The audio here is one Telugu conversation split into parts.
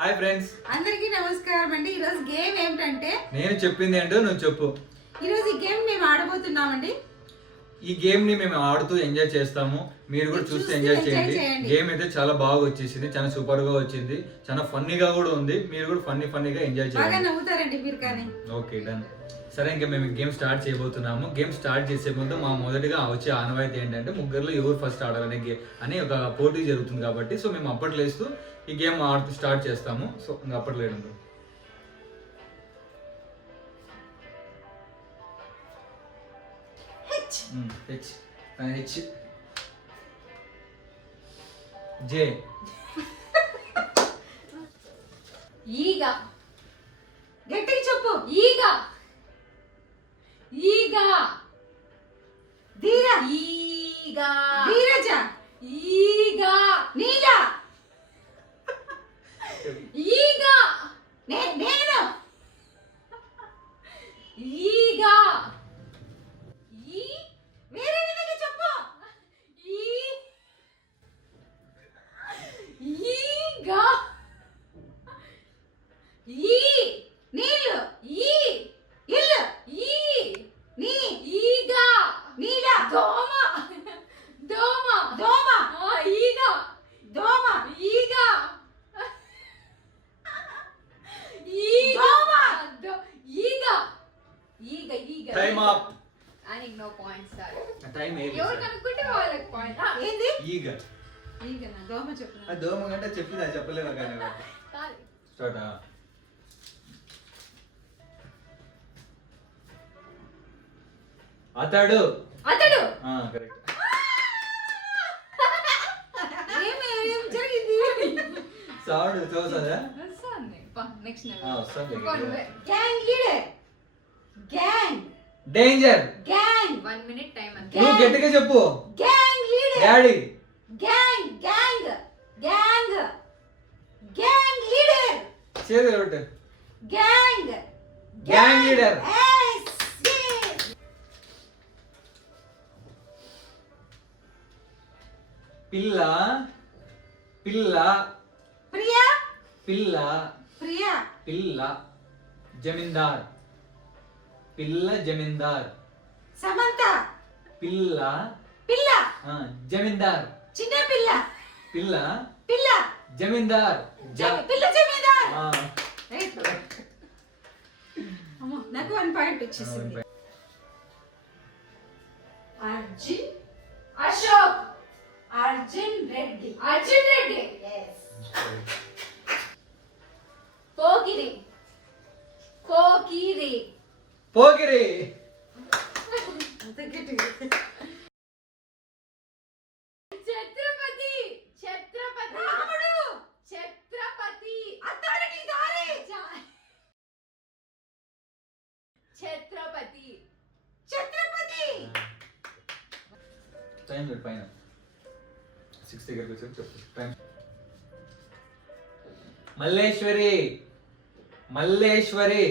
హాయ్ ఫ్రెండ్స్, అందరికీ నమస్కారం అండి. ఈరోజు గేమ్ ఏమిటంటే నేను చెప్పింది ఏంటో నువ్వు చెప్పు. ఈరోజు ఈ గేమ్ మేము ఆడబోతున్నామండి. ఈ గేమ్ ని మేము ఆడుతూ ఎంజాయ్ చేస్తాము. మీరు కూడా చూస్తే ఎంజాయ్ చేయండి. గేమ్ అయితే చాలా బాగా వచ్చేసింది, చాలా సూపర్ గా వచ్చింది, చాలా ఫన్నీగా కూడా ఉంది. మీరు కూడా ఫన్నీగా ఎంజాయ్ బాగా చేయండి. నవ్వుతారండి మీరు కానీ. Okay done. సరే, ఇంకా మేము గేమ్ స్టార్ట్ చేయబోతున్నాము. గేమ్ స్టార్ట్ చేసే ముందు మా మొదటిగా వచ్చే ఆనవాయితీ ఏంటంటే ముగ్గురులో ఎవరు ఫస్ట్ ఆడాలనే అని ఒక పోటీ జరుగుతుంది కాబట్టి సో మేము అప్పట్లో వేస్తూ ఈ గేమ్ ఆడుతూ స్టార్ట్ చేస్తాము. సో ఇంకా అప్పట్లో వేయడం హెచ్ జే ఈగ. గట్టిగా చెప్పు. ఈగ. ఈగ. ధీర. ఈగ. ధీరజ. ఈగ. నీల. ఈగ. నేను. ఈగ. ఈ వేరే విధంగా చెప్పు. ఈగ. ఈ నీళ్ళు. ఈ ఇల్లు. ఈ నీ ఈగ. నీల. దోమ. దోమ. దోమ. ఈగ. దోమ. ఈగ. ఈగ. ఈగ. ఈగ. ఈగ. Time up. ఆయనకి నో పాయింట్స్ సార్. టైం ఎవరు కనుక్కుంటే వాళ్ళకి పాయింట్. ఏంది ఈగ. ఈగ నా దోమ చెప్పు. దోమ కంటే చెప్పిందా చెప్పలేదా కానీ స్టార్ట్. అతడు. అతడు. కరెక్ట్. ఏం జరిగింది? సౌండ్ చూసదా? నెక్స్ట్ వస్తుంది. Gang leader. Gang. Danger. Gang. 1 minute time అంతే. నువ్వు గట్టిగా చెప్పు. Gang leader. Daddy. Gang. Gang. Gang. Gang leader. చేదు ఒకటి. గ్యాంగ్. Gang leader. పిల్ల. పిల్ల. ప్రియా. పిల్ల. ప్రియా. పిల్ల. జమీందార్. పిల్ల జమీందార్. సమంత. పిల్ల. పిల్ల. జమీందార్. చిన్న పిల్ల. పిల్ల. పిల్ల. జమీందార్. పిల్ల జమీందార్. అమ్మో, నాకు 1 పాయింట్ వచ్చేసింది. అర్జున్. అశోక్. అర్జున్ రెడ్డి. అర్జున్ రెడ్డి. yes. పోకిరి. పోకిరి. పోకిరి. ఛత్రపతి. ఛత్రపతి. రాముడు. ఛత్రపతి. అథారిటీదారి. ఛత్రపతి. ఛత్రపతి. టైం చూడు పైన 6 దగ్గరికి వచ్చి చెప్పు టైం. మల్లేశ్వరి. మల్లేశ్వరి.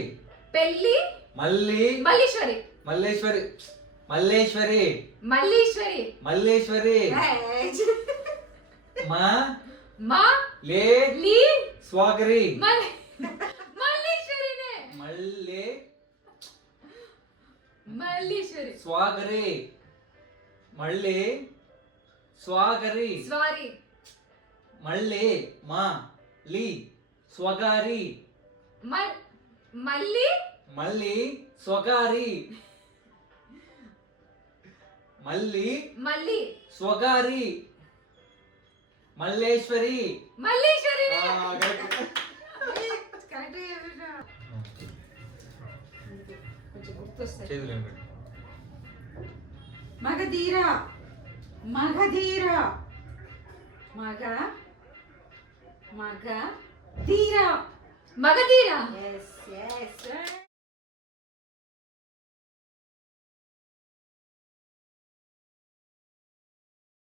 పెళ్లి. మల్లీశ్వరి. మల్లేశ్వరి. మల్లేశ్వరి. మల్లీశ్వరి. మల్లేశ్వరి. మా లే లీ స్వాగరి. మల్లీశ్వరినే. మల్లీశ్వరి. స్వాగరి. మళ్ళీ స్వాగరి. స్వారి. మళ్ళీ మా లీ స్వగారి. మళ్ళీ స్వగారి. మళ్ళీ స్వగారి. మల్లేశ్వరి. మల్లీశ్వరి. మగధీర. మగధీర. మగధీర. మగధీర. yes yes